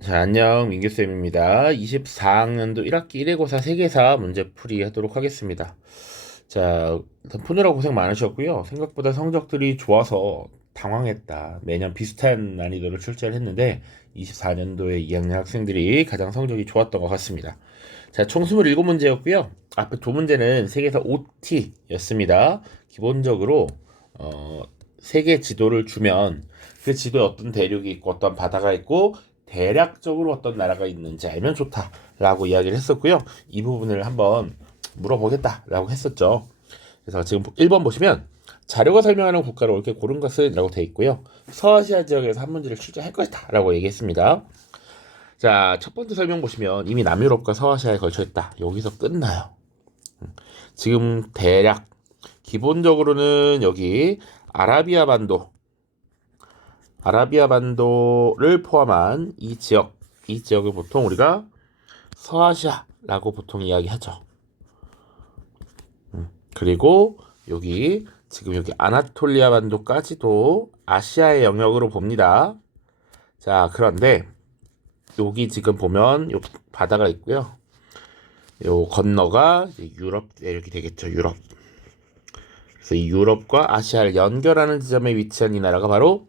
자, 안녕, 민규쌤입니다. 24학년도 1학기 1회고사 세계사 문제풀이 하도록 하겠습니다. 자, 일단 푸느라 고생 많으셨고요. 생각보다 성적들이 좋아서 당황했다. 매년 비슷한 난이도를 출제를 했는데 24년도에 2학년 학생들이 가장 성적이 좋았던 것 같습니다. 자, 총 27문제였고요. 앞에 두 문제는 세계사 OT였습니다. 기본적으로 세계 지도를 주면 그 지도에 어떤 대륙이 있고 어떤 바다가 있고 대략적으로 어떤 나라가 있는지 알면 좋다라고 이야기를 했었고요. 이 부분을 한번 물어보겠다라고 했었죠. 그래서 지금 1번 보시면 자료가 설명하는 국가를 옳게 고른 것은 라고 되어 있고요. 서아시아 지역에서 한 문제를 출제할 것이다 라고 얘기했습니다. 자, 첫 번째 설명 보시면 이미 남유럽과 서아시아에 걸쳐 있다. 여기서 끝나요. 지금 대략 기본적으로는 여기 아라비아 반도 아라비아 반도를 포함한 이 지역을 보통 우리가 서아시아라고 보통 이야기하죠. 그리고 지금 여기 아나톨리아 반도까지도 아시아의 영역으로 봅니다. 자, 그런데 여기 지금 보면 요 바다가 있고요. 요 건너가 이제 유럽 대륙이 되겠죠. 유럽. 그래서 이 유럽과 아시아를 연결하는 지점에 위치한 이 나라가 바로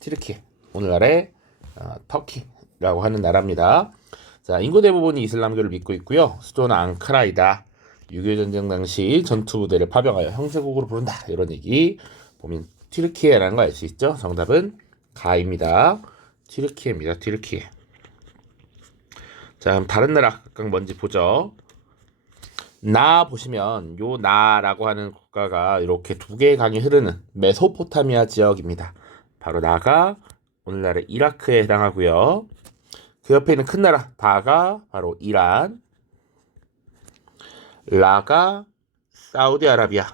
튀르키, 오늘날의 터키라고 하는 나라입니다. 자, 인구 대부분이 이슬람교를 믿고 있고요. 수도는 앙카라이다. 6.25 전쟁 당시 전투 부대를 파병하여 형제국으로 부른다. 이런 얘기 보면 튀르키예라는 거 알 수 있죠? 정답은 가입니다. 튀르키예입니다. 튀르키예. 자, 그럼 다른 나라 각각 뭔지 보죠. 나 보시면 요 나라고 하는 국가가 이렇게 두 개의 강이 흐르는 메소포타미아 지역입니다. 바로 나가 오늘날의 이라크에 해당하고요. 그 옆에 있는 큰 나라 다가 바로 이란, 라가 사우디아라비아,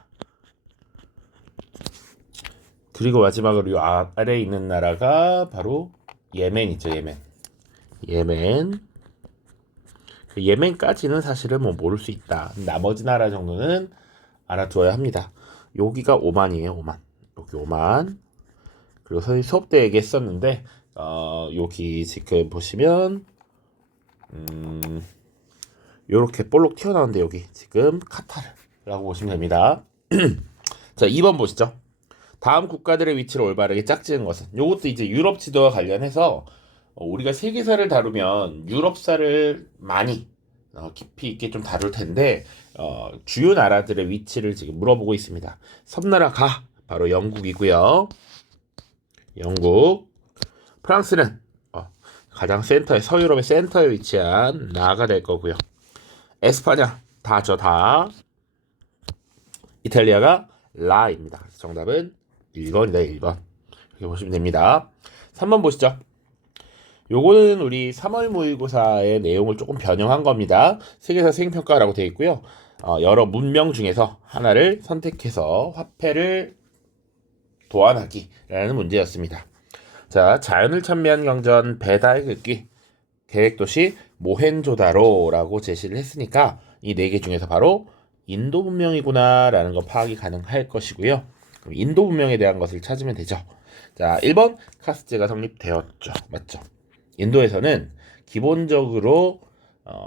그리고 마지막으로 요 아래에 있는 나라가 바로 예멘이죠. 예멘. 예멘. 그 예멘까지는 사실은 뭐 모를 수 있다. 나머지 나라 정도는 알아두어야 합니다. 여기가 오만이에요. 오만. 여기 오만. 그리고 선생님 수업 때 얘기했었는데 여기 지금 보시면 요렇게 볼록 튀어나오는데 여기 지금 카타르라고 보시면 됩니다. 자, 2번 보시죠. 다음 국가들의 위치를 올바르게 짝지은 것은, 요것도 이제 유럽 지도와 관련해서 우리가 세계사를 다루면 유럽사를 많이 깊이 있게 좀 다룰 텐데 주요 나라들의 위치를 지금 물어보고 있습니다. 섬나라가 바로 영국이고요. 영국. 프랑스는 가장 센터에, 서유럽의 센터에 위치한 나가 될 거고요. 에스파냐 다죠. 다. 이탈리아가 라입니다. 정답은 1번이다. 1번. 이렇게 보시면 됩니다. 3번 보시죠. 요거는 우리 3월 모의고사의 내용을 조금 변형한 겁니다. 세계사 수행평가라고 되어 있고요. 여러 문명 중에서 하나를 선택해서 화폐를 도안하기라는 문제였습니다. 자, 자연을 찬미한 경전 배다의 글귀, 계획도시 모헨조다로라고 제시를 했으니까 이 네 개 중에서 바로 인도 문명이구나라는 거 파악이 가능할 것이고요. 그럼 인도 문명에 대한 것을 찾으면 되죠. 자, 1번 카스트제가 성립되었죠. 맞죠? 인도에서는 기본적으로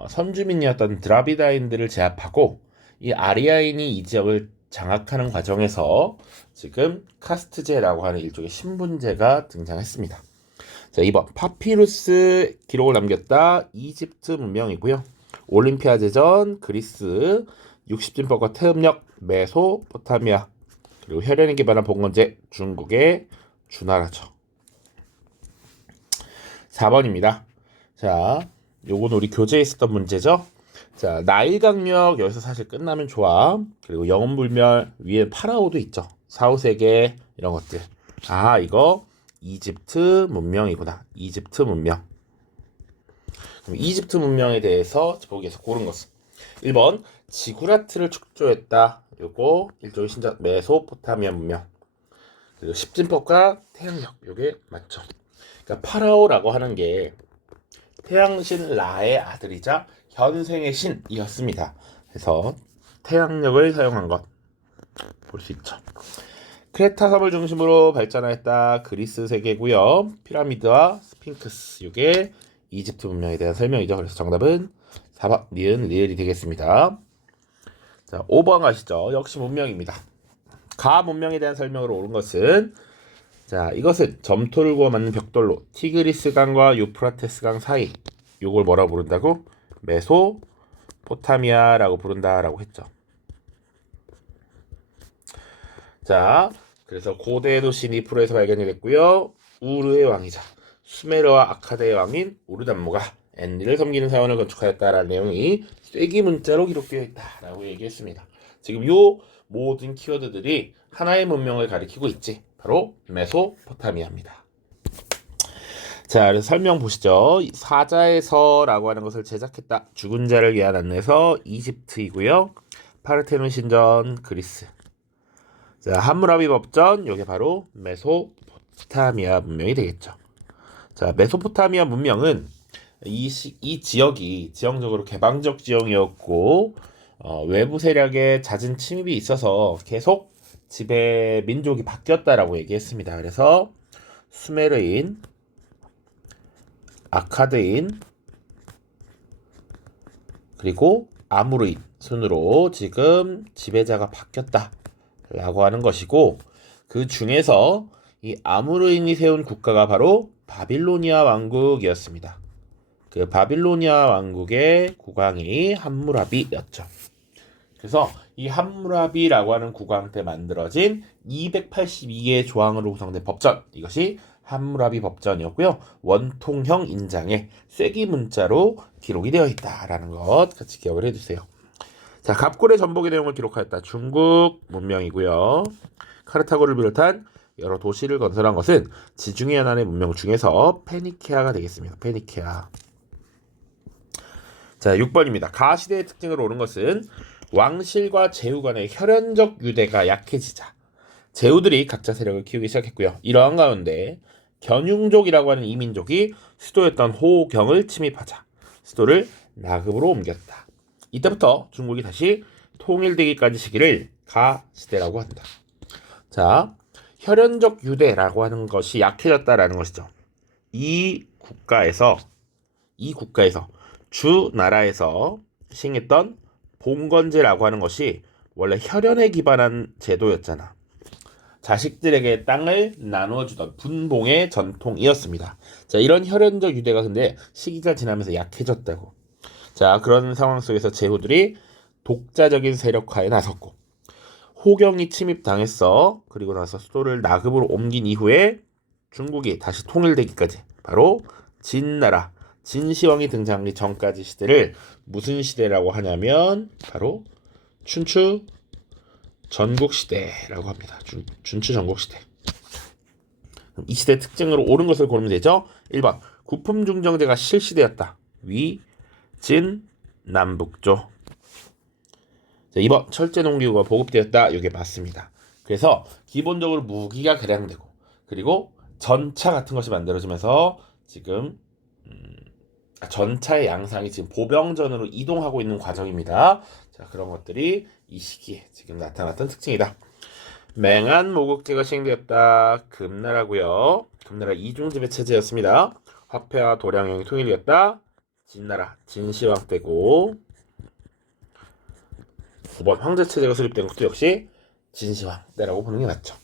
선주민이었던 드라비다인들을 제압하고 이 아리아인이 이 지역을 장악하는 과정에서 지금 카스트제라고 하는 일종의 신분제가 등장했습니다. 자, 2번 파피루스 기록을 남겼다. 이집트 문명이고요. 올림피아 제전, 그리스, 60진법과 태음력, 메소포타미아, 그리고 혈연에 기반한 봉건제, 중국의 주나라죠. 4번입니다. 자, 요건 우리 교재에 있었던 문제죠. 자, 나일 강력 여기서 사실 끝나면 좋아. 그리고 영웅불멸 위에 파라오도 있죠. 4, 5세계 이런 것들. 아, 이거 이집트 문명이구나. 이집트 문명. 그럼 이집트 문명에 대해서 보기 위해서 고른 것은 1번 지구라트를 축조했다. 요거 일종의 신전 메소포타미아 문명. 그리고 십진법과 태양력. 요게 맞죠. 그러니까 파라오라고 하는 게 태양신 라의 아들이자 현생의 신이었습니다. 그래서 태양력을 사용한 것 볼 수 있죠. 크레타 섬을 중심으로 발전하였다. 그리스 세계고요. 피라미드와 스핑크스, 이게 이집트 문명에 대한 설명이죠. 그래서 정답은 4번 니은 리을이 되겠습니다. 자, 5번 가시죠. 역시 문명입니다. 가 문명에 대한 설명으로 옳은 것은, 자, 이것은 점토를 구워 만든 벽돌로 티그리스강과 유프라테스강 사이, 요걸 뭐라 부른다고? 메소포타미아라고 부른다라고 했죠. 자, 그래서 고대 도시 니프로에서 발견이 됐고요. 우르의 왕이자 수메르와 아카드의 왕인 우르담무가 엔리를 섬기는 사원을 건축하였다라는 내용이 쐐기 문자로 기록되어 있다라고 얘기했습니다. 지금 요 모든 키워드들이 하나의 문명을 가리키고 있지. 바로 메소포타미아입니다. 자, 그래서 설명 보시죠. 사자의 서라고 하는 것을 제작했다. 죽은 자를 위한 안내서 이집트이고요. 파르테논 신전 그리스. 자, 함무라비 법전, 요게 바로 메소포타미아 문명이 되겠죠. 자, 메소포타미아 문명은 이 지역이 지형적으로 개방적 지형이었고, 외부 세력의 잦은 침입이 있어서 계속 지배 민족이 바뀌었다라고 얘기했습니다. 그래서 수메르인, 아카드인, 그리고 아무르인 순으로 지금 지배자가 바뀌었다 라고 하는 것이고, 그 중에서 이 아무르인이 세운 국가가 바로 바빌로니아 왕국이었습니다. 그 바빌로니아 왕국의 국왕이 함무라비였죠. 그래서 이 함무라비라고 하는 국왕 때 만들어진 282개의 조항으로 구성된 법전, 이것이 함무라비 법전이었고요. 원통형 인장에 쐐기 문자로 기록이 되어 있다라는 것 같이 기억을 해주세요. 자, 갑골의 전복의 내용을 기록하였다. 중국 문명이고요. 카르타고를 비롯한 여러 도시를 건설한 것은 지중해 연안의 문명 중에서 페니케아가 되겠습니다. 페니케아. 자, 6번입니다. 가시대의 특징으로 옳은 것은 왕실과 제후 간의 혈연적 유대가 약해지자 제후들이 각자 세력을 키우기 시작했고요. 이러한 가운데 견융족이라고 하는 이민족이 수도였던 호경을 침입하자 수도를 나급으로 옮겼다. 이때부터 중국이 다시 통일되기까지 시기를 가시대라고 한다. 자, 혈연적 유대라고 하는 것이 약해졌다라는 것이죠. 이 국가에서 주 나라에서 시행했던 봉건제라고 하는 것이 원래 혈연에 기반한 제도였잖아. 자식들에게 땅을 나누어주던 분봉의 전통이었습니다. 자, 이런 혈연적 유대가 근데 시기가 지나면서 약해졌다고. 자, 그런 상황 속에서 제후들이 독자적인 세력화에 나섰고, 호경이 침입당했어. 그리고 나서 수도를 나급으로 옮긴 이후에 중국이 다시 통일되기까지 바로 진나라, 진시황이 등장하기 전까지 시대를 무슨 시대라고 하냐면 바로 춘추 전국시대라고 합니다. 춘추 전국시대. 이 시대 특징으로 옳은 것을 고르면 되죠. 1번 구품중정제가 실시되었다. 위, 진, 남북조. 자, 2번 철제농기구가 보급되었다. 이게 맞습니다. 그래서 기본적으로 무기가 개량되고, 그리고 전차 같은 것이 만들어지면서 지금 전차의 양상이 지금 보병전으로 이동하고 있는 과정입니다. 자, 그런 것들이 이 시기에 지금 나타났던 특징이다. 맹한 모국제가 시행되었다. 금나라고요. 금나라 이중지배 체제였습니다. 화폐와 도량형이 통일되었다. 진나라 진시황 때고, 9번 황제체제가 수립된 것도 역시 진시황 때라고 보는 게 맞죠.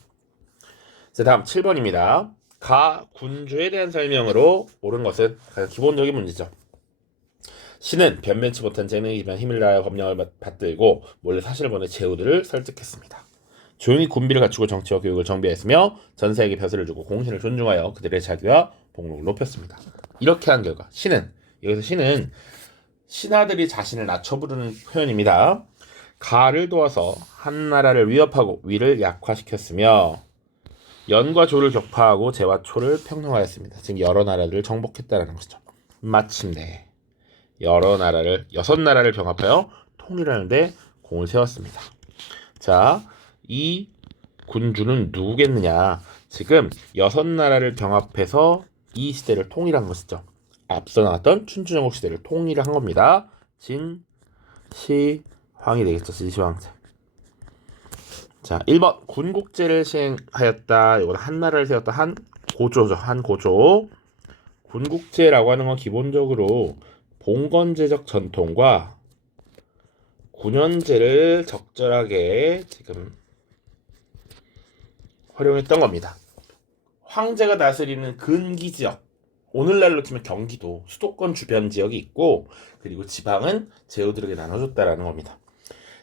자, 다음 7번입니다. 가 군주에 대한 설명으로 옳은 것은 가장 기본적인 문제죠. 신은 변변치 못한 재능이지만 힘을 다하여 법령을 받들고 몰래 사실을 보내 제후들을 설득했습니다. 조용히 군비를 갖추고 정치와 교육을 정비했으며 전사에게 벼슬을 주고 공신을 존중하여 그들의 자기와 복록을 높였습니다. 이렇게 한 결과 여기서 신은 신하들이 자신을 낮춰 부르는 표현입니다. 가를 도와서 한 나라를 위협하고 위를 약화시켰으며 연과 조를 격파하고 재와 초를 평등하였습니다. 지금 여러 나라를 정복했다는 것이죠. 마침내 6나라를 병합하여 통일하는데 공을 세웠습니다. 자, 이 군주는 누구겠느냐? 지금 6나라를 병합해서 이 시대를 통일한 것이죠. 앞서 나왔던 춘추전국 시대를 통일한 겁니다. 진시황이 되겠죠. 진시황제. 자, 1번 군국제를 시행하였다. 이건 한 나라를 세웠다. 한 고조죠. 한 고조. 군국제라고 하는 건 기본적으로 봉건제적 전통과 군연제를 적절하게 지금 활용했던 겁니다. 황제가 다스리는 근기 지역, 오늘날로 치면 경기도, 수도권 주변 지역이 있고, 그리고 지방은 제후들에게 나눠줬다라는 겁니다.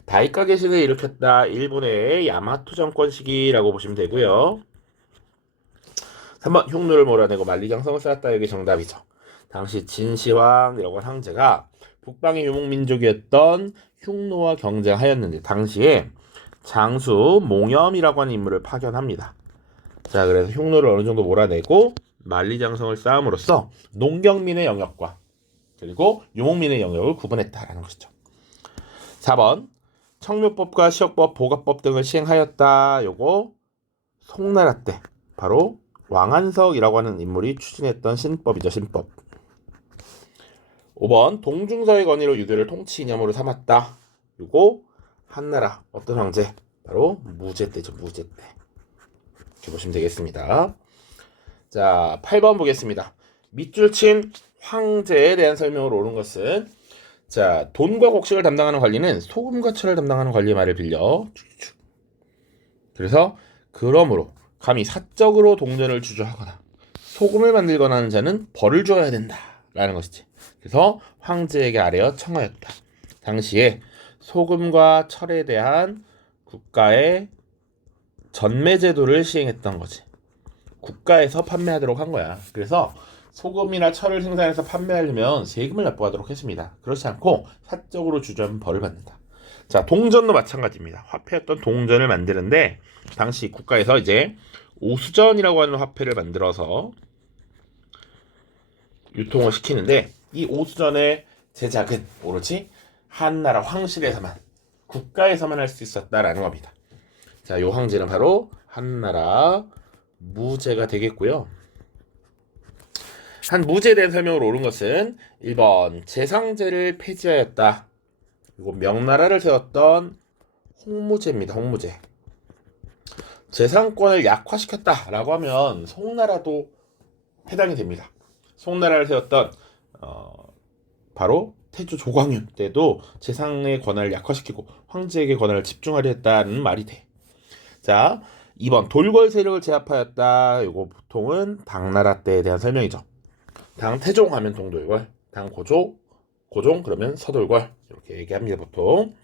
다이카게 시대를 일으켰다. 일본의 야마토 정권 시기라고 보시면 되고요. 3번 흉노를 몰아내고 만리장성을 쌓았다. 이게 정답이죠. 당시 진시황이라고 한 황제가 북방의 유목민족이었던 흉노와 경쟁하였는데 당시에 장수 몽염이라고 하는 인물을 파견합니다. 자, 그래서 흉노를 어느 정도 몰아내고 만리장성을 쌓음으로써 농경민의 영역과 그리고 유목민의 영역을 구분했다라는 것이죠. 4번 청묘법과 시역법, 보가법 등을 시행하였다. 요거 송나라 때 바로 왕한석이라고 하는 인물이 추진했던 신법이죠. 신법. 5번 동중서의 건의로 유교를 통치 이념으로 삼았다. 요거 한나라 어떤 황제? 바로 무제 때죠. 무제 때. 이렇게 보시면 되겠습니다. 자, 8번 보겠습니다. 밑줄 친 황제에 대한 설명으로 옳은 것은 자, 돈과 곡식을 담당하는 관리는 소금과 철을 담당하는 관리의 말을 빌려. 그래서 그러므로 감히 사적으로 동전을 주저하거나 소금을 만들거나 하는 자는 벌을 줘야 된다라는 것이지. 그래서 황제에게 아뢰어 청하였다. 당시에 소금과 철에 대한 국가의 전매 제도를 시행했던 거지. 국가에서 판매하도록 한 거야. 그래서 소금이나 철을 생산해서 판매하려면 세금을 납부하도록 했습니다. 그렇지 않고 사적으로 주저하면 벌을 받는다. 자, 동전도 마찬가지입니다. 화폐였던 동전을 만드는데 당시 국가에서 이제 오수전이라고 하는 화폐를 만들어서 유통을 시키는데 이 오수전의 제작은 오로지 한나라 황실에서만 국가에서만 할 수 있었다라는 겁니다. 자, 요 황제는 바로 한나라 무제가 되겠고요. 한 무제에 대한 설명으로 옳은 것은 1번 재상제를 폐지하였다. 그리고 명나라를 세웠던 홍무제입니다. 홍무제. 재상권을 약화시켰다라고 하면 송나라도 해당이 됩니다. 송나라를 세웠던 바로 태조 조광윤 때도 재상의 권한을 약화시키고 황제에게 권한을 집중하려 했다는 말이 돼. 자, 2번 돌궐 세력을 제압하였다. 이거 보통은 당나라 때에 대한 설명이죠. 당 태종 하면 동돌궐, 당 고종 그러면 서돌궐 이렇게 얘기합니다. 보통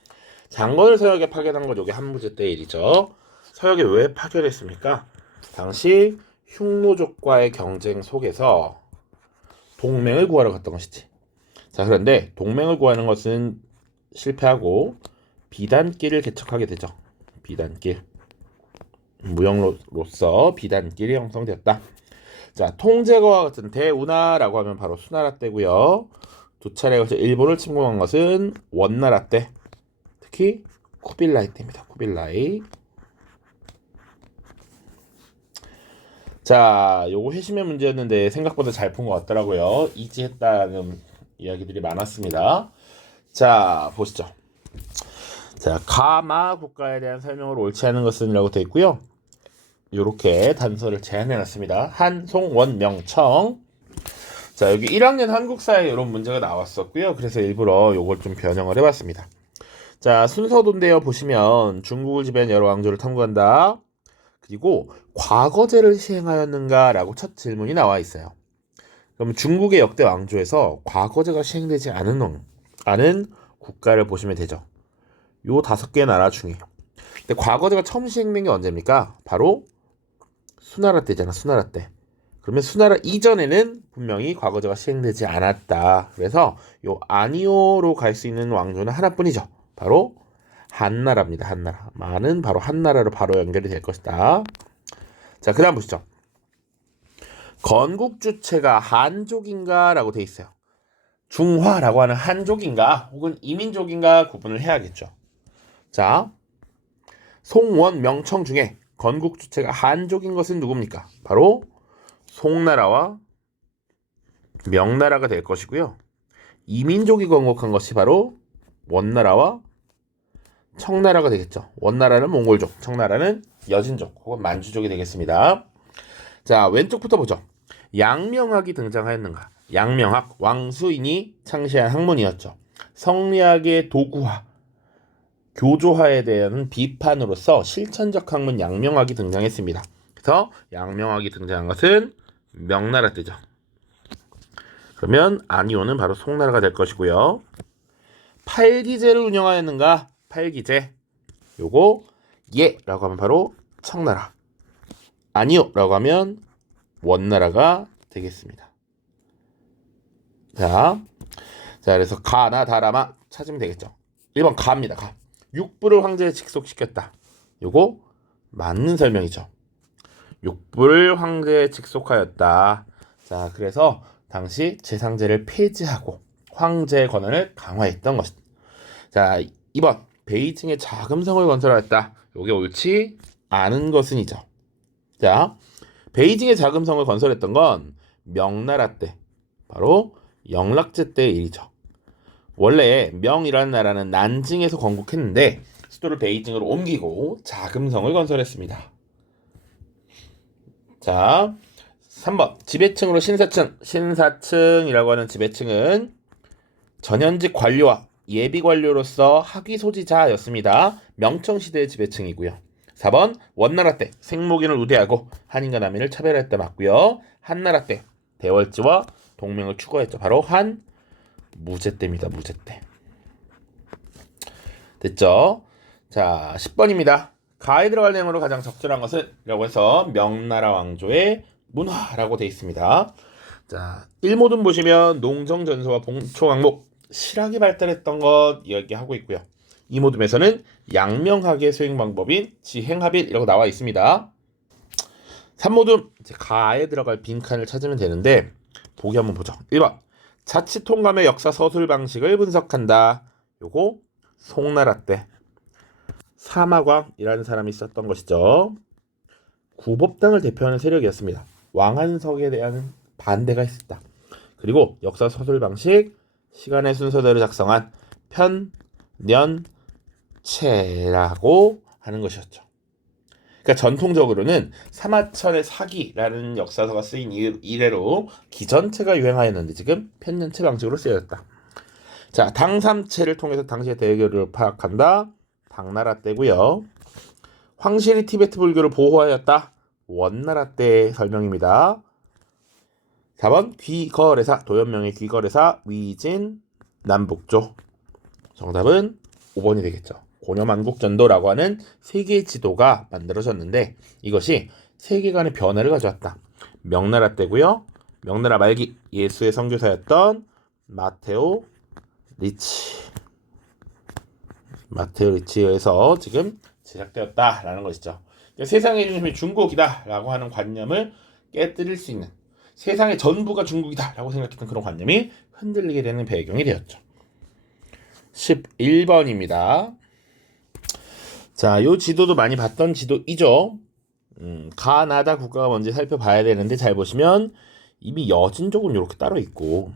장건을 서역에 파견한 건 이게 한무제 때 일이죠. 서역에 왜 파견했습니까? 당시 흉노족과의 경쟁 속에서 동맹을 구하러 갔던 것이지. 자, 그런데 동맹을 구하는 것은 실패하고 비단길을 개척하게 되죠. 비단길. 무역로서 비단길이 형성되었다. 자, 통제거와 같은 대운하라고 하면 바로 수나라 때고요. 두 차례 걸쳐 일본을 침공한 것은 원나라 때. 특히 쿠빌라이 때입니다. 쿠빌라이. 자, 요거 회심의 문제였는데 생각보다 잘 푼 것 같더라고요. 이지했다는 이야기들이 많았습니다. 자, 보시죠. 자, 가마 국가에 대한 설명을 옳지 않은 것은 이라고 되어 있고요. 요렇게 단서를 제안해놨습니다. 한, 송, 원, 명, 청. 자, 여기 1학년 한국사에 이런 문제가 나왔었고요. 그래서 일부러 요걸 좀 변형을 해봤습니다. 자, 순서도인데요. 보시면 중국을 지배한 여러 왕조를 탐구한다. 그리고 과거제를 시행하였는가? 라고 첫 질문이 나와 있어요. 그럼 중국의 역대 왕조에서 과거제가 시행되지 않은 국가를 보시면 되죠. 요 5개 나라 중에. 근데 과거제가 처음 시행된 게 언제입니까? 바로 수나라 때잖아. 수나라 때. 그러면 수나라 이전에는 분명히 과거제가 시행되지 않았다. 그래서 요 아니오로 갈 수 있는 왕조는 하나뿐이죠. 바로 한나라입니다. 한나라. 많은 바로 한나라로 바로 연결이 될 것이다. 자, 그 다음 보시죠. 건국주체가 한족인가? 라고 돼 있어요. 중화라고 하는 한족인가 혹은 이민족인가 구분을 해야겠죠. 자, 송원 명청 중에 건국주체가 한족인 것은 누굽니까? 바로 송나라와 명나라가 될 것이고요. 이민족이 건국한 것이 바로 원나라와 청나라가 되겠죠. 원나라는 몽골족, 청나라는 여진족 혹은 만주족이 되겠습니다. 자, 왼쪽부터 보죠. 양명학이 등장하였는가? 양명학, 왕수인이 창시한 학문이었죠. 성리학의 도구화, 교조화에 대한 비판으로서 실천적 학문 양명학이 등장했습니다. 그래서 양명학이 등장한 것은 명나라 때죠. 그러면 안이오는 바로 송나라가 될 것이고요. 팔기제를 운영하였는가? 팔기제. 요거 예라고 하면 바로 청나라. 아니요라고 하면 원나라가 되겠습니다. 자, 그래서 가나 다라마 찾으면 되겠죠. 1번 가입니다. 가. 육부를 황제에 직속시켰다. 요거 맞는 설명이죠. 육부를 황제에 직속하였다. 자, 그래서 당시 제상제를 폐지하고 황제의 권한을 강화했던 것. 자, 2번 베이징에 자금성을 건설하였다. 요게 옳지 않은 것은이죠. 자, 베이징에 자금성을 건설했던 건 명나라 때, 바로 영락제 때의 일이죠. 원래 명이라는 나라는 난징에서 건국했는데 수도를 베이징으로 옮기고 자금성을 건설했습니다. 자, 3번 지배층으로 신사층이라고 하는 지배층은 전현직 관료와 예비 관료로서 학위 소지자였습니다. 명청시대의 지배층이고요. 4번 원나라 때 생목인을 우대하고 한인과 남인을 차별할 때 맞고요. 한나라 때 대월지와 동맹을 추구했죠. 바로 무제 때입니다. 무제 때. 됐죠? 자, 10번입니다. 가에 들어갈 내용으로 가장 적절한 것은? 라고 해서 명나라 왕조의 문화라고 되어 있습니다. 자, 1모든 보시면 농정전서와 봉초왕목, 실학이 발달했던 것 이야기하고 있고요. 2모듬에서는 양명학의 수행 방법인 지행합일이라고 나와 있습니다. 3모듬 가에 들어갈 빈칸을 찾으면 되는데 보기 한번 보죠. 1번 자치통감의 역사 서술 방식을 분석한다. 요거 송나라 때 사마광이라는 사람이 있었던 것이죠. 구법당을 대표하는 세력이었습니다. 왕한석에 대한 반대가 있었다. 그리고 역사 서술 방식, 시간의 순서대로 작성한 편년체라고 하는 것이었죠. 그러니까 전통적으로는 사마천의 사기라는 역사서가 쓰인 이래로 기전체가 유행하였는데 지금 편년체 방식으로 쓰여졌다. 자, 당삼체를 통해서 당시의 대결을 파악한다. 당나라 때고요. 황실이 티베트 불교를 보호하였다. 원나라 때 설명입니다. 4번 귀거래사, 도연명의 귀거래사, 위진, 남북조. 정답은 5번이 되겠죠. 고려만국전도라고 하는 세계 지도가 만들어졌는데 이것이 세계관의 변화를 가져왔다. 명나라 때고요. 명나라 말기 예수의 선교사였던 마테오 리치에서 지금 제작되었다라는 것이죠. 그러니까 세상의 중심이 중국이다라고 하는 관념을 깨뜨릴 수 있는, 세상의 전부가 중국이다라고 생각했던 그런 관념이 흔들리게 되는 배경이 되었죠. 11번입니다. 자, 요 지도도 많이 봤던 지도이죠. 가나다 국가가 뭔지 살펴봐야 되는데 잘 보시면 이미 여진족은 이렇게 따로 있고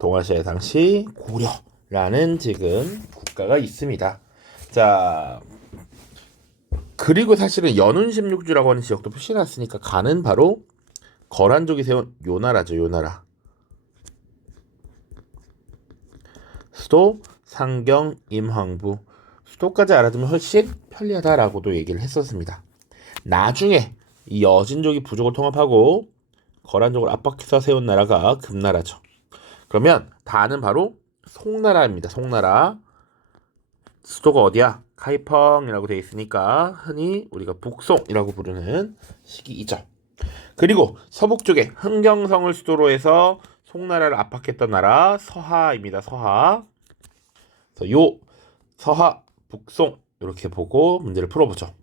동아시아의 당시 고려라는 지금 국가가 있습니다. 자, 그리고 사실은 연운 16주라고 하는 지역도 표시해놨으니까 가는 바로 거란족이 세운 요나라죠. 요나라. 수도 상경 임황부. 수도까지 알아두면 훨씬 편리하다라고도 얘기를 했었습니다. 나중에 이 여진족이 부족을 통합하고 거란족을 압박해서 세운 나라가 금나라죠. 그러면 다는 바로 송나라입니다. 송나라. 수도가 어디야? 카이펑이라고 되어 있으니까 흔히 우리가 북송이라고 부르는 시기이죠. 그리고 서북 쪽에 흥경성을 수도로 해서 송나라를 압박했던 나라 서하입니다. 서하. 그래서 요 서하, 북송 이렇게 보고 문제를 풀어보죠.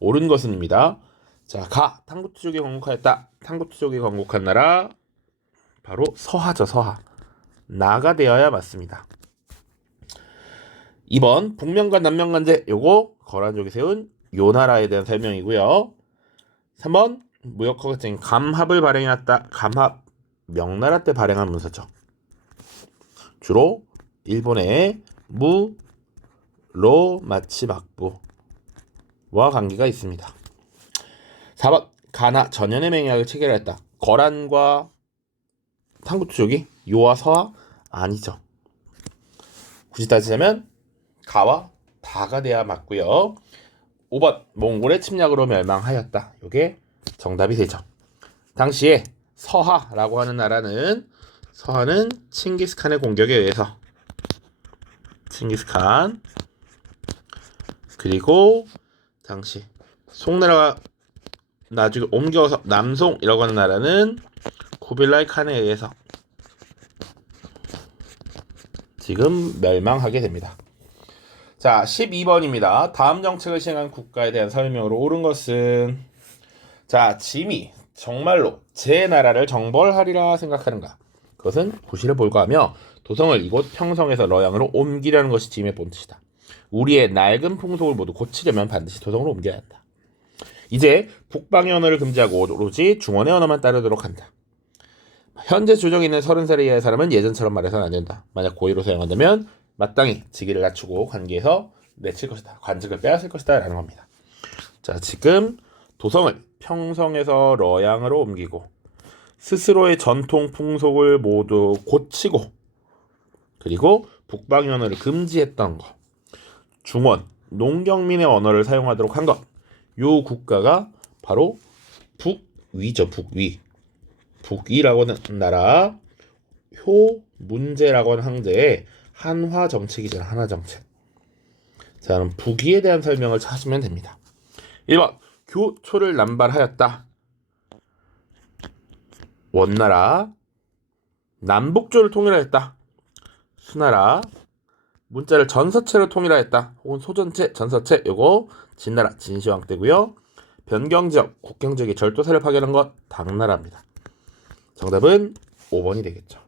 옳은 것은입니다. 자, 탕구투족이 건국하였다. 탕구투족이 건국한 나라 바로 서하죠. 서하. 나가 되어야 맞습니다. 2번 북명간 남명간제, 요거 거란족이 세운 요나라에 대한 설명이고요. 3번 무역허가증 감합을 발행해놨다. 감합 명나라 때 발행한 문서죠. 주로 일본의 무로마치 막부와 관계가 있습니다. 4번 가나 전연의 맹약을 체결했다. 거란과 탕구투 쪽이 요와 서하 아니죠. 굳이 따지자면 가와 다가 돼야 맞고요. 5번 몽골의 침략으로 멸망하였다. 이게 정답이 되죠. 당시에 서하라고 하는 나라는 서하는 칭기스칸의 공격에 의해서 칭기스칸 그리고 당시 송나라가 나중에 옮겨서 남송이라고 하는 나라는 쿠빌라이 칸에 의해서 지금 멸망하게 됩니다. 자, 12번입니다. 다음 정책을 시행한 국가에 대한 설명으로 옳은 것은 자, 짐이 정말로 제 나라를 정벌하리라 생각하는가? 그것은 구실을 볼거하며 도성을 이곳 평성에서 러양으로 옮기려는 것이 짐의 본뜻이다. 우리의 낡은 풍속을 모두 고치려면 반드시 도성으로 옮겨야 한다. 이제 북방의 언어를 금지하고 오로지 중원의 언어만 따르도록 한다. 현재 조정에 있는 30살 이하의 사람은 예전처럼 말해서는 안 된다. 만약 고의로 사용한다면 마땅히 직위를 낮추고 관계에서 내칠 것이다. 관직을 빼앗을 것이다 라는 겁니다. 자, 지금 도성을 평성에서 러양으로 옮기고 스스로의 전통 풍속을 모두 고치고 그리고 북방의 언어를 금지했던 것, 중원, 농경민의 언어를 사용하도록 한 것, 요 국가가 바로 북위죠. 북위. 북위라고 하는 나라, 효문제라고 하는 황제의 한화 정책이잖아. 한화 정책. 자, 그럼 북위에 대한 설명을 찾으면 됩니다. 1번 교초를 남발하였다. 원나라 남북조를 통일하였다. 수나라 문자를 전서체로 통일하였다. 혹은 소전체, 전서체. 요거 진나라 진시황 때고요. 변경지역, 국경지역에 절도사를 파견한 것 당나라입니다. 정답은 5번이 되겠죠.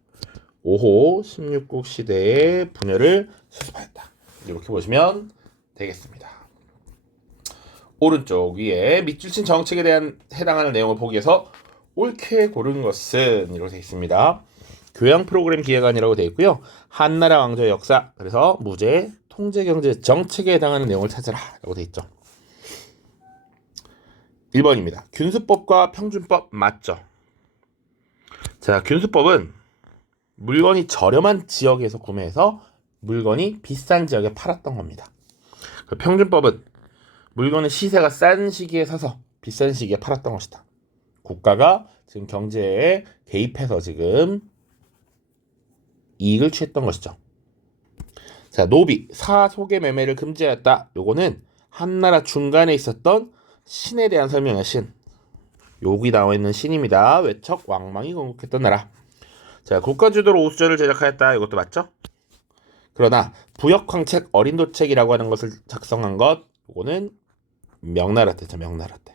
5호 16국 시대의 분열을 수습하였다. 이렇게 보시면 되겠습니다. 오른쪽 위에 밑줄 친 정책에 대한 해당하는 내용을 보기 위해서 옳게 고른 것은 이렇게 되어 있습니다. 교양 프로그램 기획안이라고 되어 있고요. 한나라 왕조의 역사, 그래서 무제 통제경제 정책에 해당하는 내용을 찾으라 라고 되어 있죠. 1번입니다. 균수법과 평준법 맞죠? 자, 균수법은 물건이 저렴한 지역에서 구매해서 물건이 비싼 지역에 팔았던 겁니다. 평준법은 물건의 시세가 싼 시기에 사서 비싼 시기에 팔았던 것이다. 국가가 지금 경제에 개입해서 지금 이익을 취했던 것이죠. 자, 노비, 사소개 매매를 금지하였다. 요거는 한나라 중간에 있었던 신에 대한 설명이야. 신. 여기 나와 있는 신입니다. 외척 왕망이 건국했던 나라. 자, 국가주도로 오수전을 제작하였다. 이것도 맞죠? 그러나 부역황책, 어린도책이라고 하는 것을 작성한 것, 요거는 명나라 때죠. 명나라 때.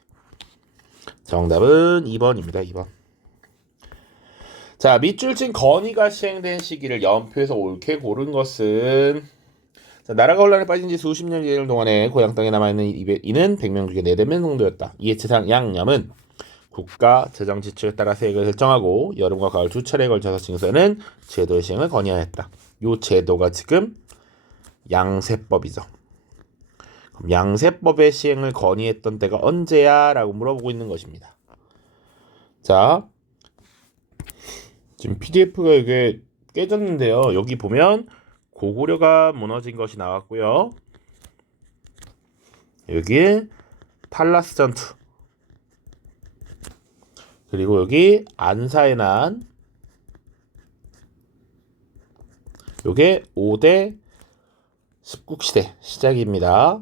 정답은 2번입니다. 2번. 자, 밑줄 친 건의가 시행된 시기를 연표에서 옳게 고른 것은 자, 나라가 혼란에 빠진 지 수십 년 되는 동안에 고향 땅에 남아있는 이는 100명 중에 4명 정도였다. 이에 치상 양념은 국가 재정 지출에 따라 세액을 결정하고 여름과 가을 두 차례에 걸쳐서 징수하는 제도의 시행을 건의하였다. 이 제도가 지금 양세법이죠. 그럼 양세법의 시행을 건의했던 때가 언제야? 라고 물어보고 있는 것입니다. 자, 지금 PDF가 이게 깨졌는데요. 여기 보면 고구려가 무너진 것이 나왔고요. 여기에 팔라스 전투, 그리고 여기 안사의 난, 요게 5대 10국시대 시작입니다.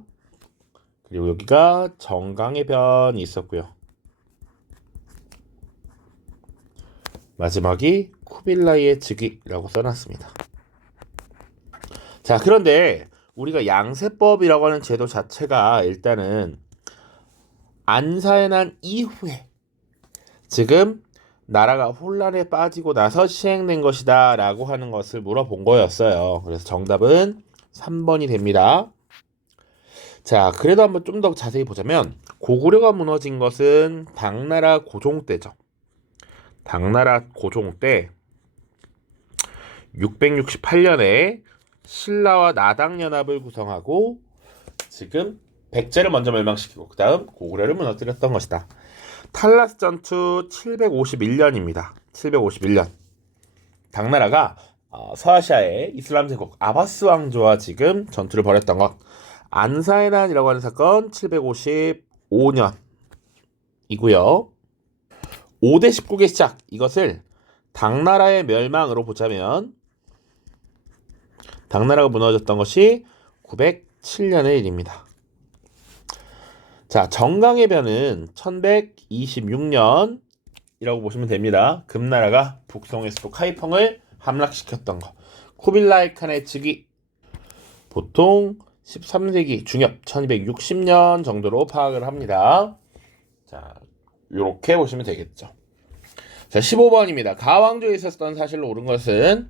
그리고 여기가 정강의 변이 있었고요. 마지막이 쿠빌라이의 즉위라고 써놨습니다. 자, 그런데 우리가 양세법이라고 하는 제도 자체가 일단은 안사의 난 이후에 지금 나라가 혼란에 빠지고 나서 시행된 것이다 라고 하는 것을 물어본 거였어요. 그래서 정답은 3번이 됩니다. 자, 그래도 한번 좀 더 자세히 보자면 고구려가 무너진 것은 당나라 고종 때죠. 당나라 고종 때 668년에 신라와 나당연합을 구성하고 지금 백제를 먼저 멸망시키고 그 다음 고구려를 무너뜨렸던 것이다. 탈라스 전투 751년입니다. 751년. 당나라가 서아시아의 이슬람 제국 아바스 왕조와 지금 전투를 벌였던 것. 안사의 난이라고 하는 사건 755년이고요. 5대 19개 시작. 이것을 당나라의 멸망으로 보자면 당나라가 무너졌던 것이 907년의 일입니다. 자, 정강해변은 1126년이라고 보시면 됩니다. 금나라가 북송의 수도 카이펑을 함락시켰던 거. 쿠빌라이 칸의 즉위 보통 13세기 중엽 1260년 정도로 파악을 합니다. 자, 이렇게 보시면 되겠죠. 자, 15번입니다. 가왕조에 있었던 사실로 옳은 것은,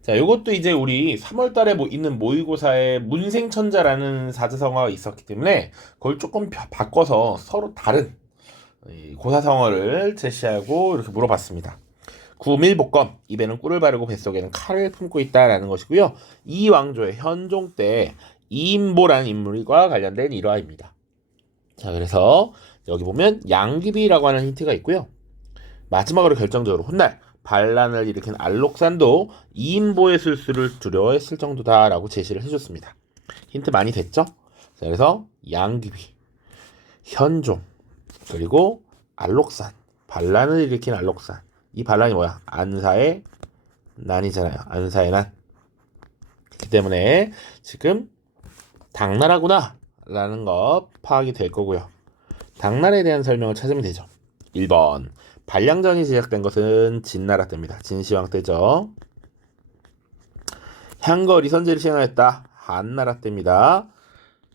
자, 이것도 이제 우리 3월달에 있는 모의고사에 문생천자라는 사자성어가 있었기 때문에 그걸 조금 바꿔서 서로 다른 고사성어를 제시하고 이렇게 물어봤습니다. 구밀복검, 입에는 꿀을 바르고 뱃속에는 칼을 품고 있다라는 것이고요. 이 왕조의 현종 때 이인보라는 인물과 관련된 일화입니다. 자, 그래서 여기 보면 양귀비라고 하는 힌트가 있고요. 마지막으로 결정적으로 훗날 반란을 일으킨 알록산도 이인보의 술수를 두려워했을 정도다라고 제시를 해줬습니다. 힌트 많이 됐죠? 자, 그래서 양귀비, 현종, 그리고 알록산, 반란을 일으킨 알록산. 이 반란이 뭐야? 안사의 난이잖아요. 안사의 난. 그렇기 때문에 지금 당나라구나 라는 거 파악이 될 거고요. 당나라에 대한 설명을 찾으면 되죠. 1번 반량전이 시작된 것은 진나라 때입니다. 진시황 때죠. 향거리 선제를 시행하였다. 한나라 때입니다.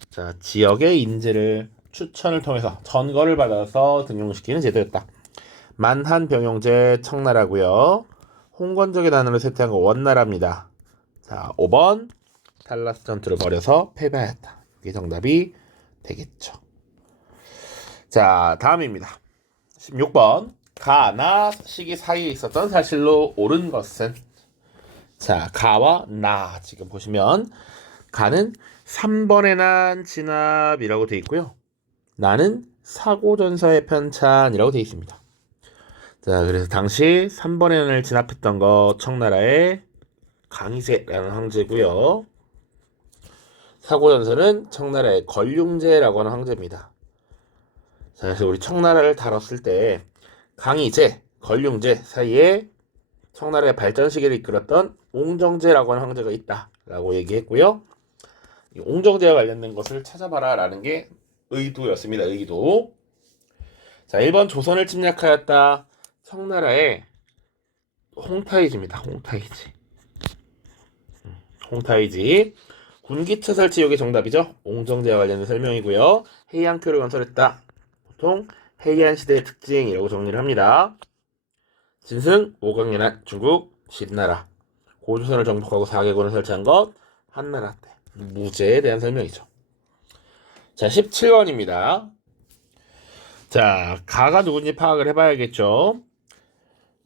자, 지역의 인재를 추천을 통해서 전거를 받아서 등용시키는 제도였다. 만한병용제 청나라고요. 홍건적의 난으로 쇠퇴한 거 원나라입니다. 자, 5번 탈라스 전투를 벌여서 패배하였다. 이게 정답이 되겠죠. 자, 다음입니다. 16번 가나 시기 사이에 있었던 사실로 옳은 것은, 자, 가와 나 지금 보시면 가는 3번의 난 진압이라고 되어 있고요. 나는 사고전서의 편찬이라고 되어 있습니다. 자, 그래서 당시 3번의 난을 진압했던 거 청나라의 강희세라는 황제고요. 사고전서는 청나라의 걸륭제라고 하는 황제입니다. 자, 그래서 우리 청나라를 다뤘을 때 강희제, 걸륭제 사이에 청나라의 발전 시기를 이끌었던 옹정제라고 하는 황제가 있다라고 얘기했고요. 이 옹정제와 관련된 것을 찾아봐라 라는 게 의도였습니다. 의도. 자, 1번 조선을 침략하였다. 청나라의 홍타이지입니다. 홍타이지. 군기처 설치 이게 정답이죠. 옹정제와 관련된 설명이고요. 해양교를 건설했다. 보통 해이안 시대의 특징이라고 정리를 합니다. 진승 5강연한 중국 신나라. 고조선을 정복하고 4개국을 설치한 것 한나라 때. 무제에 대한 설명이죠. 자, 17번입니다. 자, 가가 누군지 파악을 해봐야겠죠.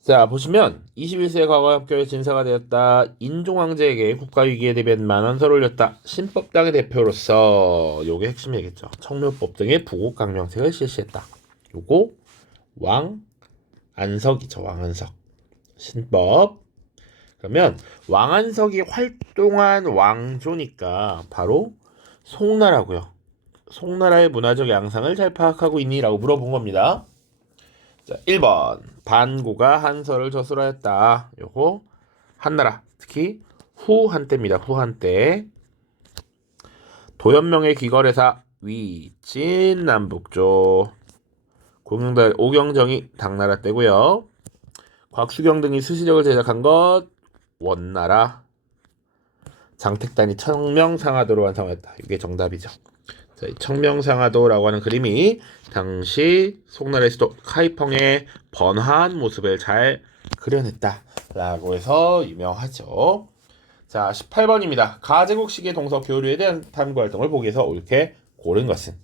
자, 보시면 21세의 과거 합교의 진사가 되었다. 인종황제에게 국가위기에 대비한 만원서를 올렸다. 신법당의 대표로서 요게 핵심이겠죠. 청묘법 등의 부국 강명책을 실시했다. 요거 왕안석이죠. 왕안석. 신법. 그러면 왕안석이 활동한 왕조니까 바로 송나라고요. 송나라의 문화적 양상을 잘 파악하고 있니? 라고 물어본 겁니다. 자, 1번 반고가 한서를 저술하였다. 요거 한나라, 특히 후한 때입니다. 후한 때. 도연명의 귀거래사 위진 남북조. 공영달 오경정이 당나라 때고요. 곽수경 등이 수시력을 제작한 것 원나라. 장택단이 청명상하도로 완성했다. 이게 정답이죠. 자, 청명상하도라고 하는 그림이 당시 송나라의 수도 카이펑의 번화한 모습을 잘 그려냈다라고 해서 유명하죠. 자, 18번입니다. 가제국식의 동서 교류에 대한 탐구 활동을 보기에서 옳게 고른 것은,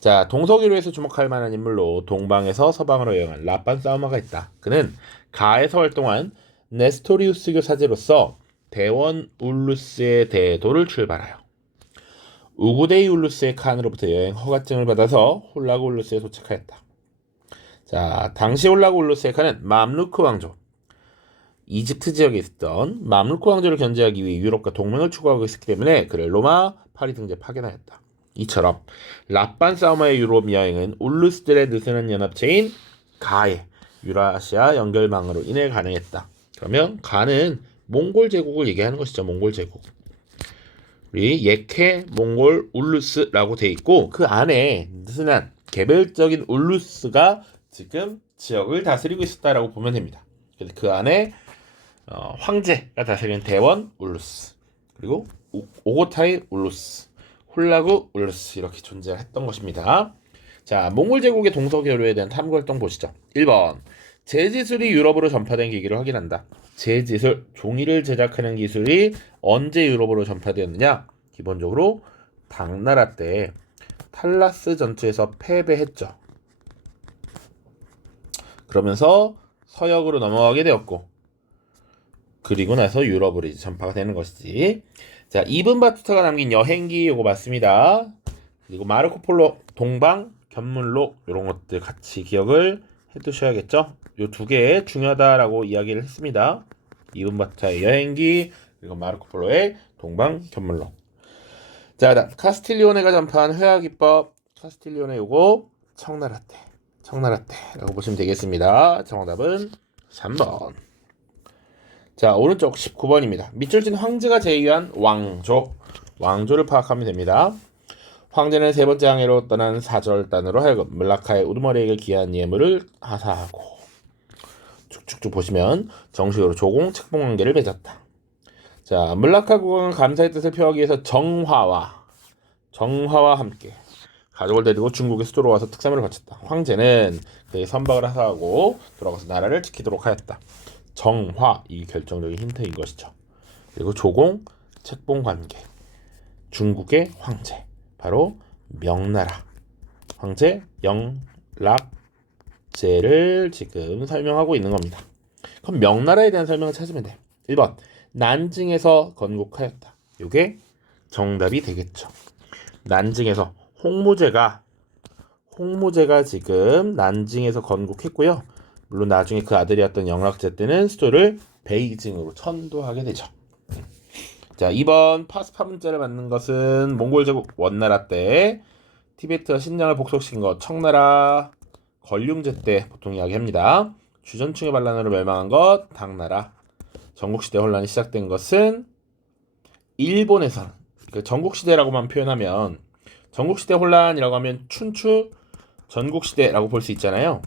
자, 동서 교류에서 주목할 만한 인물로 동방에서 서방으로 여행한 라빤 사우마가 있다. 그는 가에서 활동한 네스토리우스교 사제로서 대원 울루스의 대도를 출발하여 우구데이 울루스의 칸으로부터 여행 허가증을 받아서 홀라고 울루스에 도착하였다. 자, 당시 올라굴루스의 칸은 맘루크 왕조. 이집트 지역에 있었던 맘루크 왕조를 견제하기 위해 유럽과 동맹을 추구하고 있었기 때문에 그를 로마 파리 등지에 파견하였다. 이처럼 라판 싸움의 유럽 여행은 울루스들의 느슨한 연합체인 가의 유라시아 연결망으로 인해 가능했다. 그러면 가는 몽골 제국을 얘기하는 것이죠. 몽골 제국. 우리 예케 몽골 울루스라고 돼 있고 그 안에 느슨한 개별적인 울루스가 지금 지역을 다스리고 있었다라고 보면 됩니다. 그래서 그 안에 황제가 다스리는 대원 울루스 그리고 오고타이 울루스 홀라구 울루스 이렇게 존재했던 것입니다. 자, 몽골 제국의 동서교류에 대한 탐구 활동 보시죠. 1번 재지술이 유럽으로 전파된 계기를 확인한다. 재지술, 종이를 제작하는 기술이 언제 유럽으로 전파되었느냐? 기본적으로 당나라 때 탈라스 전투에서 패배했죠. 그러면서 서역으로 넘어가게 되었고 그리고 나서 유럽으로 이제 전파가 되는 것이지. 자, 이븐 바투타가 남긴 여행기 요거 맞습니다. 그리고 마르코 폴로 동방 견문록 이런 것들 같이 기억을 해두셔야겠죠. 요 두 개 중요하다라고 이야기를 했습니다. 이븐 바투타의 여행기 그리고 마르코 폴로의 동방 견문록. 자, 카스틸리오네가 전파한 회화기법 카스틸리오네 요거 청나라 때라고 보시면 되겠습니다. 정답은 3번. 자, 오른쪽 19번입니다. 밑줄 친 황제가 제위한 왕조를 파악하면 됩니다. 황제는 세 번째 항해로 떠난 사절단으로 하여금 물라카의 우두머리에게 귀한 예물을 하사하고 쭉쭉쭉 보시면 정식으로 조공 책봉 관계를 맺었다. 자, 물라카 국왕은 감사의 뜻을 표하기 위해서 정화와 함께 가족을 데리고 중국의 수도로 와서 특사물을 바쳤다. 황제는 그의 선박을 하사하고 돌아가서 나라를 지키도록 하였다. 정화, 이 결정적인 힌트인 것이죠. 그리고 조공, 책봉 관계, 중국의 황제, 바로 명나라 황제 영락제를 지금 설명하고 있는 겁니다. 그럼 명나라에 대한 설명을 찾으면 돼요. 1번 난징에서 건국하였다. 이게 정답이 되겠죠. 난징에서 홍무제가 지금 난징에서 건국했고요. 물론 나중에 그 아들이었던 영락제 때는 수도를 베이징으로 천도하게 되죠. 자, 2번 파스파 문자를 만든 것은 몽골 제국 원나라 때 티베트와 신장을 복속시킨 것 청나라 걸륭제 때 보통 이야기합니다. 주전층의 반란으로 멸망한 것 당나라. 전국시대 혼란이 시작된 것은 일본에선 전국시대라고만 표현하면 전국시대 혼란이라고 하면 춘추 전국시대라고 볼 수 있잖아요.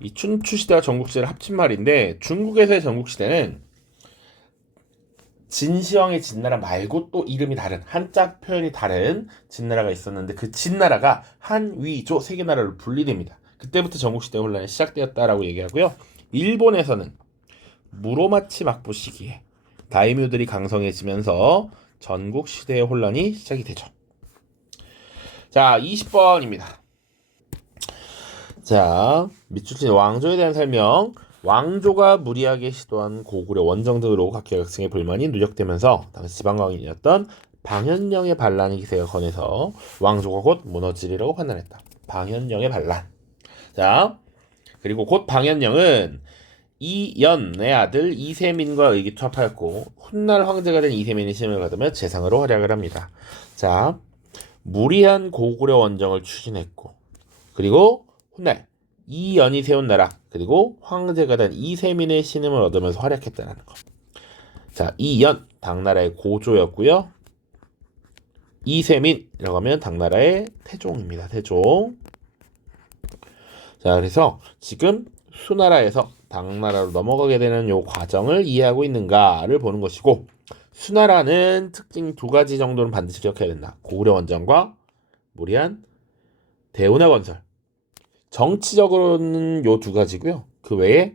이 춘추시대와 전국시대를 합친 말인데 중국에서의 전국시대는 진시황의 진나라 말고 또 이름이 다른 한자 표현이 다른 진나라가 있었는데 그 진나라가 한위조 세 개 나라로 분리됩니다. 그때부터 전국시대 혼란이 시작되었다라고 얘기하고요. 일본에서는 무로마치 막부 시기에 다이묘들이 강성해지면서 전국시대의 혼란이 시작이 되죠. 자, 20번입니다. 자, 밑줄 왕조에 대한 설명. 왕조가 무리하게 시도한 고구려 원정 등으로 각계각층의 불만이 누적되면서 당시 지방왕이었던 방현령의 반란의 기세가 건해서 왕조가 곧 무너지리라고 판단했다. 방현령의 반란. 자, 그리고 곧 방현령은 이연의 아들 이세민과 의기투합하였고 훗날 황제가 된 이세민이 시험을 받으며 재상으로 활약을 합니다. 자, 무리한 고구려 원정을 추진했고 그리고 훗날 이연이 세운 나라 그리고 황제가 된 이세민의 신임을 얻으면서 활약했다는 것. 자, 이연 당나라의 고조였고요. 이세민이라고 하면 당나라의 태종입니다. 태종. 자, 그래서 지금 수나라에서 당나라로 넘어가게 되는 요 과정을 이해하고 있는가를 보는 것이고 수나라는 특징 두 가지 정도는 반드시 기억해야 된다. 고구려 원정과 무리한 대운하 건설. 정치적으로는 요 두 가지고요. 그 외에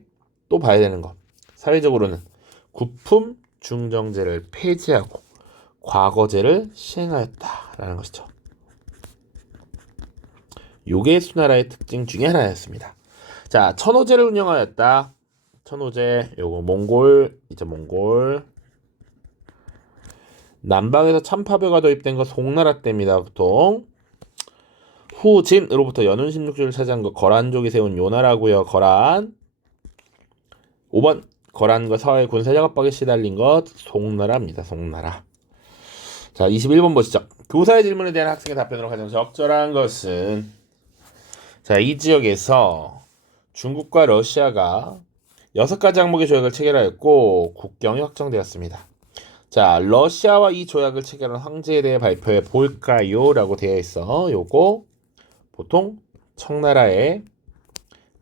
또 봐야 되는 것. 사회적으로는 구품 중정제를 폐지하고 과거제를 시행하였다라는 것이죠. 요게 수나라의 특징 중에 하나였습니다. 자, 천호제를 운영하였다. 천호제 요거 몽골이죠. 몽골. 남방에서 참파배가 도입된 거 송나라 때입니다. 보통 후진으로부터 연운 16조를 차지한 것 거란족이 세운 요나라고요. 거란. 5번 거란과 서해 군사적 압박에 시달린 것 송나라입니다. 송나라. 자, 21번 보시죠. 교사의 질문에 대한 학생의 답변으로 가장 적절한 것은, 자, 이 지역에서 중국과 러시아가 6가지 항목의 조약을 체결하였고 국경이 확정되었습니다. 자, 러시아와 이 조약을 체결한 황제에 대해 발표해 볼까요? 라고 되어 있어. 요거 보통 청나라의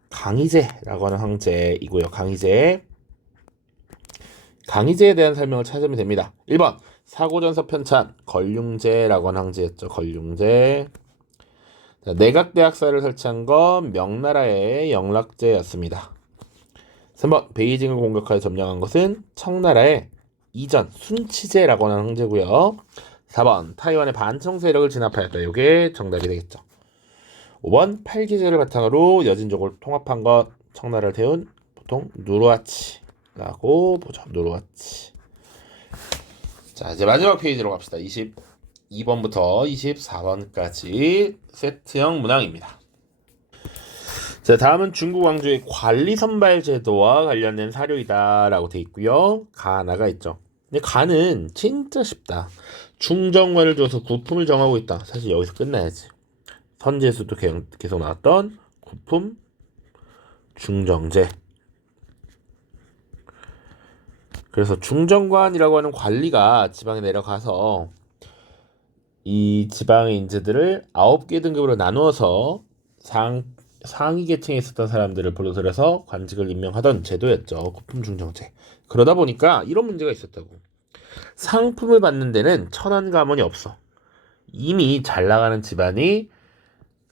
강희제라고 하는 황제이고요. 강희제에 대한 설명을 찾으면 됩니다. 1번 사고전서 편찬 걸륭제라고 하는 황제였죠. 걸륭제. 자, 내각대학사를 설치한 건 명나라의 영락제였습니다. 3번 베이징을 공격하여 점령한 것은 청나라의 이전 순치제라고 하는 황제고요. 4번 타이완의 반청 세력을 진압하였다. 이게 정답이 되겠죠. 5번 팔기제를 바탕으로 여진족을 통합한 것 청나라를 태운 보통 누르하치라고 보죠. 누르하치. 자, 이제 마지막 페이지로 갑시다. 22번부터 24번까지 세트형 문항입니다. 자, 다음은 중국 왕조의 관리 선발 제도와 관련된 사료이다 라고 되어 있고요. 가나가 있죠. 근데 가는 진짜 쉽다. 중정관을 줘서 구품을 정하고 있다. 사실 여기서 끝나야지. 선제수도 계속 나왔던 구품 중정제. 그래서 중정관이라고 하는 관리가 지방에 내려가서 이 지방의 인재들을 9개 등급으로 나누어서 상위 계층에 있었던 사람들을 불러들여서 관직을 임명하던 제도였죠. 구품 중정제. 그러다 보니까 이런 문제가 있었다고. 상품을 받는 데는 천한 가문이 없어. 이미 잘 나가는 집안이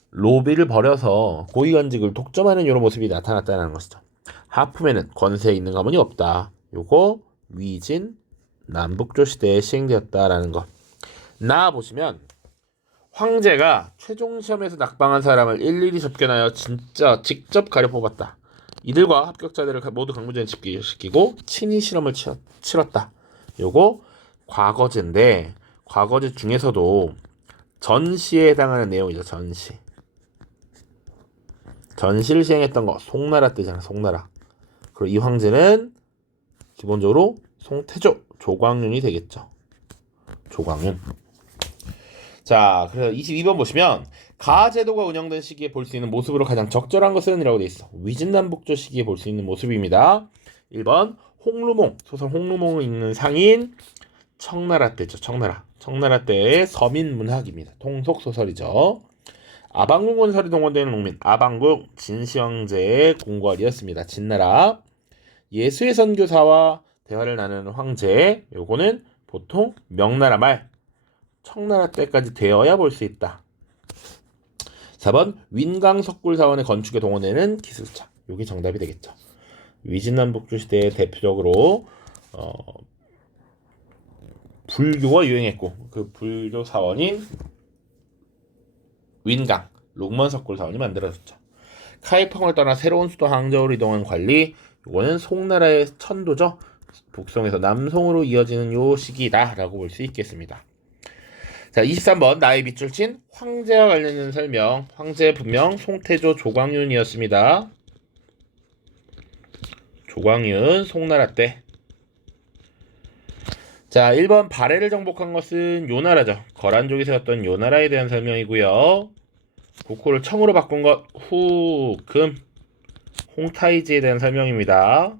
로비를 벌여서 고위관직을 독점하는 이런 모습이 나타났다는 것이죠. 하품에는 권세 있는 가문이 없다. 요거 위진 남북조 시대에 시행되었다라는 것. 나 보시면 황제가 최종 시험에서 낙방한 사람을 일일이 접견하여 진짜 직접 가려 뽑았다. 이들과 합격자들을 모두 강문전에 집계시키고 친위 실험을 치렀다. 요거 과거제인데 과거제 중에서도 전시에 해당하는 내용이죠. 전시를 시행했던 거 송나라 때잖아. 송나라. 그리고 이 황제는 기본적으로 송태조 조광윤이 되겠죠. 조광윤. 자, 그래서 22번 보시면 가 제도가 운영된 시기에 볼 수 있는 모습으로 가장 적절한 것은 이라고 돼 있어. 위진남북조 시기에 볼 수 있는 모습입니다. 1번 홍루몽. 소설 홍루몽을 읽는 상인 청나라 때죠. 청나라 때의 서민 문학입니다. 통속 소설이죠. 아방궁 건설이 동원되는 농민 아방궁 진시황제의 공궐이었습니다. 진나라. 예수의 선교사와 대화를 나누는 황제. 요거는 보통 명나라 말 청나라 때까지 되어야 볼 수 있다. 4번 윈강석굴사원의 건축에 동원되는 기술자. 요게 정답이 되겠죠. 위진남북조 시대에 대표적으로 불교가 유행했고 그 불교 사원인 윈강 록먼석굴 사원이 만들어졌죠. 카이펑을 떠나 새로운 수도 항저우로 이동한 관리. 이거는 송나라의 천도죠. 북송에서 남송으로 이어지는 요 시기다 라고 볼 수 있겠습니다. 자, 23번 나의 밑줄 친 황제와 관련된 설명. 황제 분명 송태조 조광윤이었습니다. 조광윤 송나라 때. 자, 1번 발해를 정복한 것은 요나라죠. 거란족이 세웠던 요나라에 대한 설명이고요. 국호를 청으로 바꾼 것 후금 홍타이지에 대한 설명입니다.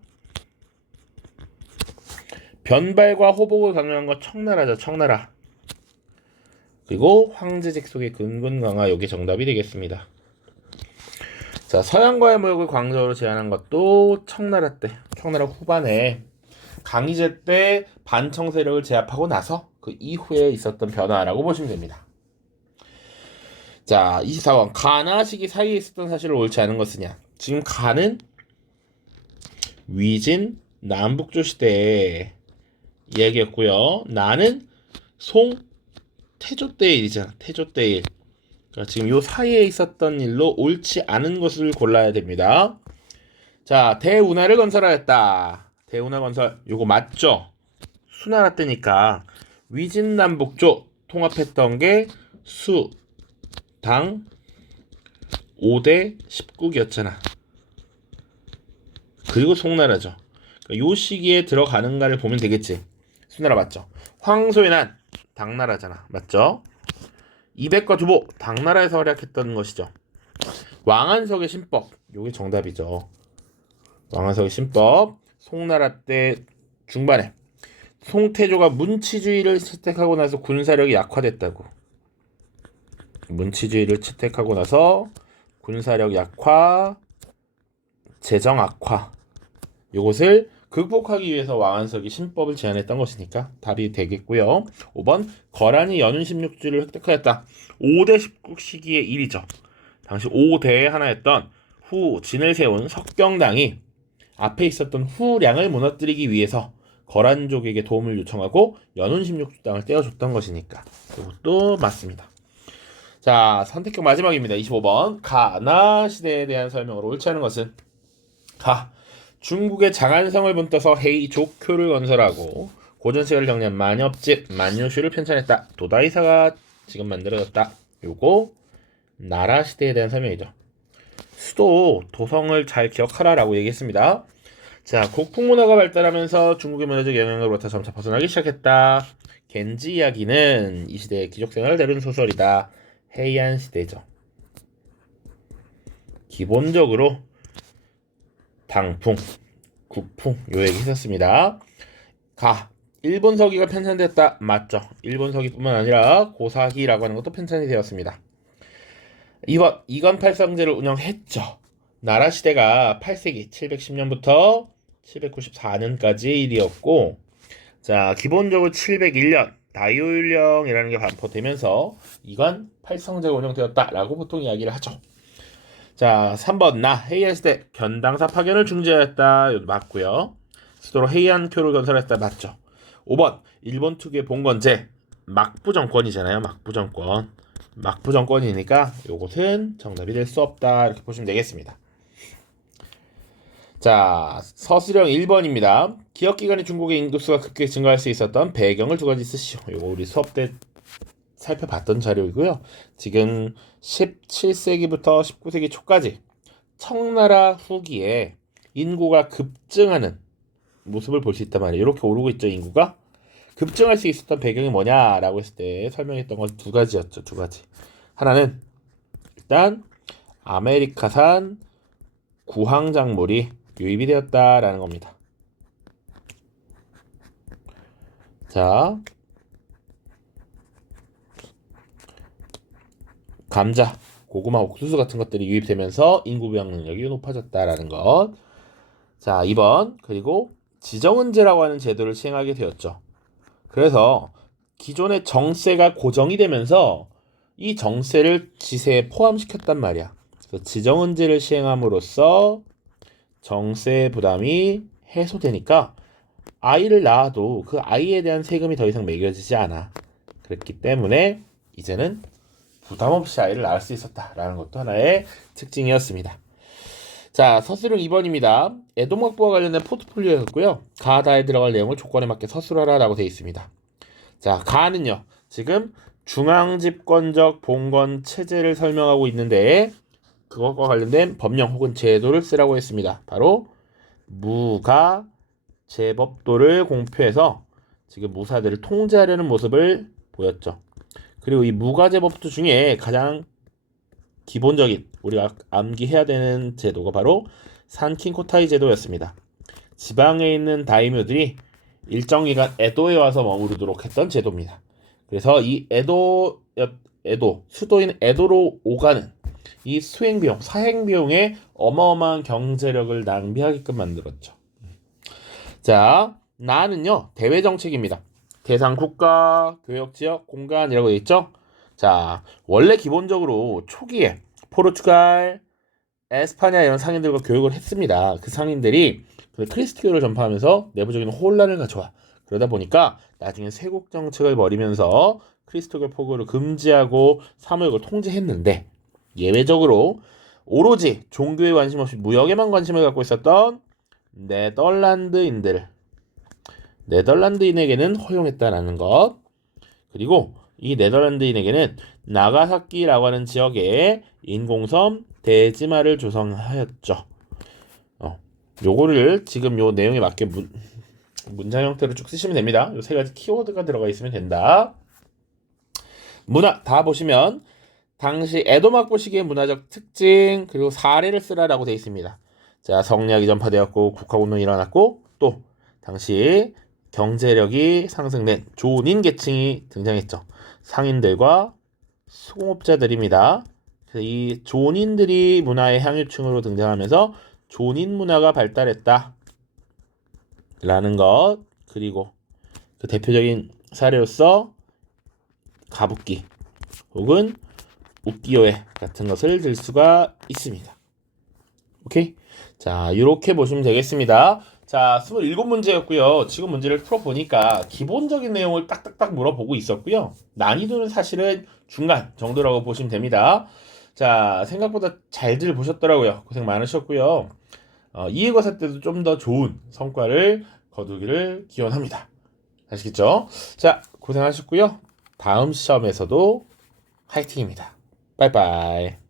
변발과 호복을 강요한 것 청나라죠. 청나라. 그리고 황제 직속의 근근 강화. 여기 정답이 되겠습니다. 자, 서양과의 무역을 광저우로 제한한 것도 청나라 때, 청나라 후반에 강희제 때 반청 세력을 제압하고 나서 그 이후에 있었던 변화라고 보시면 됩니다. 자, 24번 가나 시기 사이에 있었던 사실을 옳지 않은 것이냐. 지금 가는 위진 남북조 시대의 이야기였고요. 나는 송태조 때의 일이잖아. 태조 때의 일. 그러니까 지금 요 사이에 있었던 일로 옳지 않은 것을 골라야 됩니다. 자, 대운하를 건설하였다. 대운하 건설 요거 맞죠? 수나라 때니까 위진남북조 통합했던 게 수, 당, 5대 19기였잖아. 그리고 송나라죠. 요 시기에 들어가는가를 보면 되겠지. 수나라 맞죠? 황소의 난 당나라잖아. 맞죠? 이백과 두보 당나라에서 활약했던 것이죠. 왕한석의 신법 요게 정답이죠. 왕한석의 신법 송나라 때 중반에 송태조가 문치주의를 채택하고 나서 군사력이 약화됐다고. 문치주의를 채택하고 나서 군사력 약화, 재정 악화 요것을 극복하기 위해서 왕한석이 신법을 제안했던 것이니까 답이 되겠고요. 5번 거란이 연운 16주를 획득하였다. 5대 19 시기의 일이죠. 당시 5대에 하나였던 후 진을 세운 석경당이 앞에 있었던 후량을 무너뜨리기 위해서 거란족에게 도움을 요청하고 연운 16주 땅을 떼어줬던 것이니까 이것도 맞습니다. 자, 선택형 마지막입니다. 25번 가나 시대에 대한 설명으로 옳지 않은 것은 가 중국의 장안성을 분떠서 헤이족교를 건설하고 고전시가를 정리한 만엽집 만요슈를 편찬했다. 도다이사가 지금 만들어졌다. 요거 나라 시대에 대한 설명이죠. 수도 도성을 잘 기억하라라고 얘기했습니다. 자, 곡풍문화가 발달하면서 중국의 문화적 영향으로부터 점차 벗어나기 시작했다. 겐지 이야기는 이 시대의 귀족생활을 다룬 소설이다. 헤이안 시대죠. 기본적으로 당풍, 국풍 요 얘기 했었습니다. 가 일본 서기가 편찬됐다. 맞죠? 일본 서기뿐만 아니라 고사기라고 하는 것도 편찬이 되었습니다. 2번 이건팔성제를 운영했죠. 나라 시대가 8세기 710년부터 794년까지의 일이었고, 자 기본적으로 701년 다이오율령이라는 게 반포되면서 이건팔성제가 운영되었다라고 보통 이야기를 하죠. 자 3번 헤이안 시대 견당사 파견을 중지하였다. 이것도 맞고요. 수도로 헤이안교를 건설했다. 맞죠. 5번 일본 특유의 봉건제 막부 정권이잖아요. 막부 정권이니까 요것은 정답이 될 수 없다. 이렇게 보시면 되겠습니다. 자 서술형 1번입니다. 기억기간에 중국의 인구수가 급격히 증가할 수 있었던 배경을 두 가지 쓰시오. 요거 우리 수업 때 살펴봤던 자료이고요. 지금 17세기부터 19세기 초까지 청나라 후기에 인구가 급증하는 모습을 볼 수 있단 말이에요. 이렇게 오르고 있죠. 인구가 급증할 수 있었던 배경이 뭐냐라고 했을 때 설명했던 건 두 가지였죠. 두 가지. 하나는 일단 아메리카산 구황작물이 유입이 되었다라는 겁니다. 자 감자, 고구마, 옥수수 같은 것들이 유입되면서 인구 부양 능력이 높아졌다라는 것. 자, 2번. 그리고 지정은제라고 하는 제도를 시행하게 되었죠. 그래서 기존의 정세가 고정이 되면서 이 정세를 지세에 포함시켰단 말이야. 그래서 지정은제를 시행함으로써 정세 부담이 해소되니까 아이를 낳아도 그 아이에 대한 세금이 더 이상 매겨지지 않아. 그렇기 때문에 이제는 부담 없이 아이를 낳을 수 있었다라는 것도 하나의 특징이었습니다. 자, 서술형 2번입니다. 애동학부와 관련된 포트폴리오였고요. 가다에 들어갈 내용을 조건에 맞게 서술하라라고 되어 있습니다. 자, 가는요. 지금 중앙집권적 봉건 체제를 설명하고 있는데 그것과 관련된 법령 혹은 제도를 쓰라고 했습니다. 바로 무가 제법도를 공표해서 지금 무사들을 통제하려는 모습을 보였죠. 그리고 이 무가제법도 중에 가장 기본적인 우리가 암기해야 되는 제도가 바로 산킨코타이 제도였습니다. 지방에 있는 다이묘들이 일정 기간 에도에 와서 머무르도록 했던 제도입니다. 그래서 이 에도 수도인 에도로 오가는 이 수행비용, 사행비용에 어마어마한 경제력을 낭비하게끔 만들었죠. 자, 나는요 대외정책입니다. 대상 국가, 교역 지역, 공간이라고 되어 있죠. 자, 원래 기본적으로 초기에 포르투갈, 에스파냐 이런 상인들과 교육을 했습니다. 그 상인들이 크리스트교를 전파하면서 내부적인 혼란을 가져와. 그러다 보니까 나중에 세국 정책을 벌이면서 크리스토교 포교를 금지하고 사무역을 통제했는데 예외적으로 오로지 종교에 관심 없이 무역에만 관심을 갖고 있었던 네덜란드인에게는 허용했다라는 것. 그리고 이 네덜란드인에게는 나가사키라고 하는 지역에 인공섬, 대지말을 조성하였죠. 요거를 지금 요 내용에 맞게 문장 형태로 쭉 쓰시면 됩니다. 요 세 가지 키워드가 들어가 있으면 된다. 문화 다 보시면 당시 에도 막부 시기의 문화적 특징 그리고 사례를 쓰라라고 되어 있습니다. 자, 성리학이 전파되었고 국가운동이 일어났고 또 당시 경제력이 상승된 조닌 계층이 등장했죠. 상인들과 수공업자들입니다. 그래서 이 조닌들이 문화의 향유층으로 등장하면서 조닌 문화가 발달했다 라는 것, 그리고 그 대표적인 사례로서 가부키 혹은 우키요에 같은 것을 들 수가 있습니다. 오케이? 자, 이렇게 보시면 되겠습니다. 자, 27문제였고요. 지금 문제를 풀어보니까 기본적인 내용을 딱딱딱 물어보고 있었고요. 난이도는 사실은 중간 정도라고 보시면 됩니다. 자, 생각보다 잘들 보셨더라고요. 고생 많으셨고요. 이해고사 때도 좀 더 좋은 성과를 거두기를 기원합니다. 아시겠죠? 자, 고생하셨고요. 다음 시험에서도 화이팅입니다. 빠이빠이.